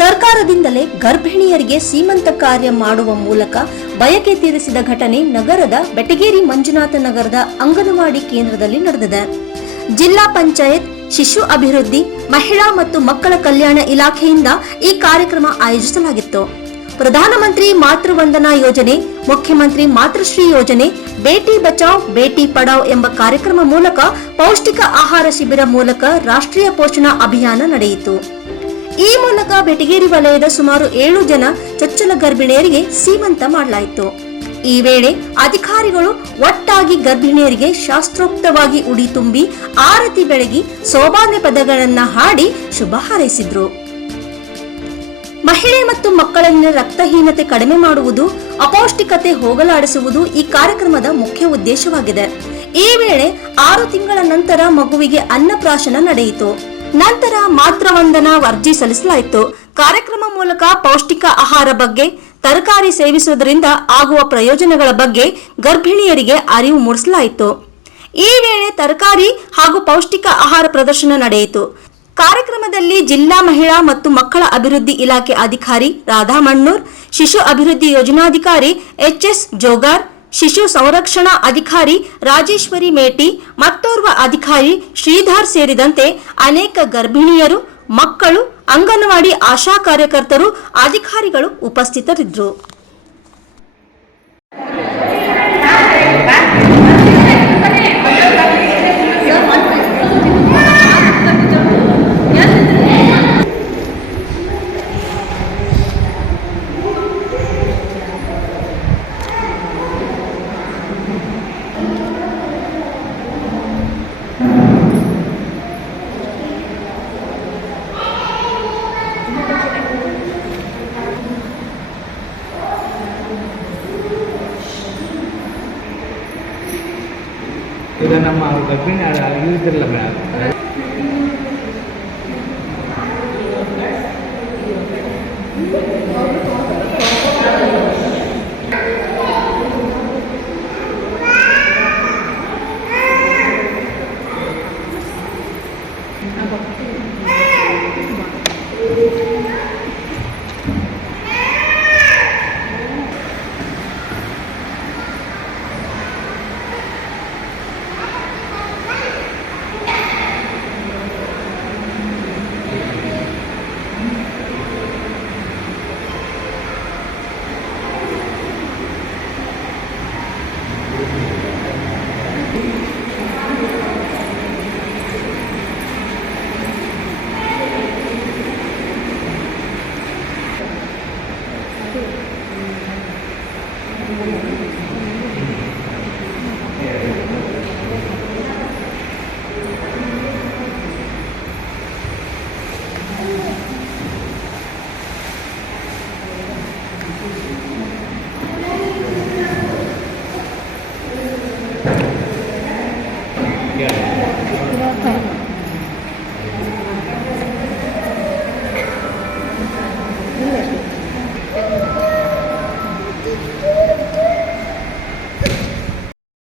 ಸರ್ಕಾರದಿಂದಲೇ ಗರ್ಭಿಣಿಯರಿಗೆ ಸೀಮಂತ ಕಾರ್ಯ ಮಾಡುವ ಮೂಲಕ ಬಯಕೆ ತೀರಿಸಿದ ಘಟನೆ ನಗರದ ಬೆಟಗೇರಿ ಮಂಜುನಾಥ ನಗರದ ಅಂಗನವಾಡಿ ಕೇಂದ್ರದಲ್ಲಿ ನಡೆದಿದೆ. ಜಿಲ್ಲಾ ಪಂಚಾಯತ್, ಶಿಶು ಅಭಿವೃದ್ಧಿ, ಮಹಿಳಾ ಮತ್ತು ಮಕ್ಕಳ ಕಲ್ಯಾಣ ಇಲಾಖೆಯಿಂದ ಈ ಕಾರ್ಯಕ್ರಮ ಆಯೋಜಿಸಲಾಗಿತ್ತು. ಪ್ರಧಾನಮಂತ್ರಿ ಮಾತೃವಂದನಾ ಯೋಜನೆ, ಮುಖ್ಯಮಂತ್ರಿ ಮಾತೃಶ್ರೀ ಯೋಜನೆ, ಬೇಟಿ ಬಚಾವ್, ಬೇಟಿ ಪಡಾವ್ ಎಂಬ ಕಾರ್ಯಕ್ರಮ ಮೂಲಕ ಪೌಷ್ಟಿಕ ಆಹಾರ ಶಿಬಿರ ಮೂಲಕ ರಾಷ್ಟ್ರೀಯ ಪೋಷಣಾ ಅಭಿಯಾನ ನಡೆಯಿತು. ಈ ಮೂಲಕ ಬೆಟಗೇರಿ ವಲಯದ ಸುಮಾರು ಏಳು ಜನ ಚೊಚ್ಚಲ ಗರ್ಭಿಣಿಯರಿಗೆ ಸೀಮಂತ ಮಾಡಲಾಯಿತು. ಈ ವೇಳೆ ಅಧಿಕಾರಿಗಳು ಒಟ್ಟಾಗಿ ಗರ್ಭಿಣಿಯರಿಗೆ ಶಾಸ್ತ್ರೋಕ್ತವಾಗಿ ಉಡಿ ತುಂಬಿ ಆರತಿ ಬೆಳಗಿ ಸೋಬಾನೆ ಪದಗಳನ್ನ ಹಾಡಿ ಶುಭ ಹಾರೈಸಿದ್ರು. ಮಹಿಳೆ ಮತ್ತು ಮಕ್ಕಳಲ್ಲಿನ ರಕ್ತಹೀನತೆ ಕಡಿಮೆ ಮಾಡುವುದು, ಅಪೌಷ್ಟಿಕತೆ ಹೋಗಲಾಡಿಸುವುದು ಈ ಕಾರ್ಯಕ್ರಮದ ಮುಖ್ಯ ಉದ್ದೇಶವಾಗಿದೆ. ಈ ವೇಳೆ ಆರು ತಿಂಗಳ ನಂತರ ಮಗುವಿಗೆ ಅನ್ನಪ್ರಾಶನ ನಡೆಯಿತು. ನಂತರ ಮಾತೃವಂದನಾ ಅರ್ಜಿ ಸಲ್ಲಿಸಲಾಯಿತು. ಕಾರ್ಯಕ್ರಮ ಮೂಲಕ ಪೌಷ್ಟಿಕ ಆಹಾರ ಬಗ್ಗೆ, ತರಕಾರಿ ಸೇವಿಸುವುದರಿಂದ ಆಗುವ ಪ್ರಯೋಜನಗಳ ಬಗ್ಗೆ ಗರ್ಭಿಣಿಯರಿಗೆ ಅರಿವು ಮೂಡಿಸಲಾಯಿತು. ಈ ವೇಳೆ ತರಕಾರಿ ಹಾಗೂ ಪೌಷ್ಟಿಕ ಆಹಾರ ಪ್ರದರ್ಶನ ನಡೆಯಿತು. ಕಾರ್ಯಕ್ರಮದಲ್ಲಿ ಜಿಲ್ಲಾ ಮಹಿಳಾ ಮತ್ತು ಮಕ್ಕಳ ಅಭಿವೃದ್ಧಿ ಇಲಾಖೆ ಅಧಿಕಾರಿ ರಾಧಾ ಮಣ್ಣೂರ್ ಶಿಶು ಅಭಿವೃದ್ಧಿ ಯೋಜನಾಧಿಕಾರಿ ಎಚ್ಎಸ್ ಜೋಗಾರ್ ಶಿಶು ಸಂರಕ್ಷಣಾ ಅಧಿಕಾರಿ ರಾಜೇಶ್ವರಿ ಮೇಟಿ, ಮತ್ತೋರ್ವ ಅಧಿಕಾರಿ ಶ್ರೀಧರ್ ಸೇರಿದಂತೆ ಅನೇಕ ಗರ್ಭಿಣಿಯರು, ಮಕ್ಕಳು, ಅಂಗನವಾಡಿ ಆಶಾ ಕಾರ್ಯಕರ್ತರು, ಅಧಿಕಾರಿಗಳು ಉಪಸ್ಥಿತರಿದ್ದರು. இதை நம்ம அதுக்கு அப்படின்னு இது தெரியல madam Thank mm -hmm. you. Thank you.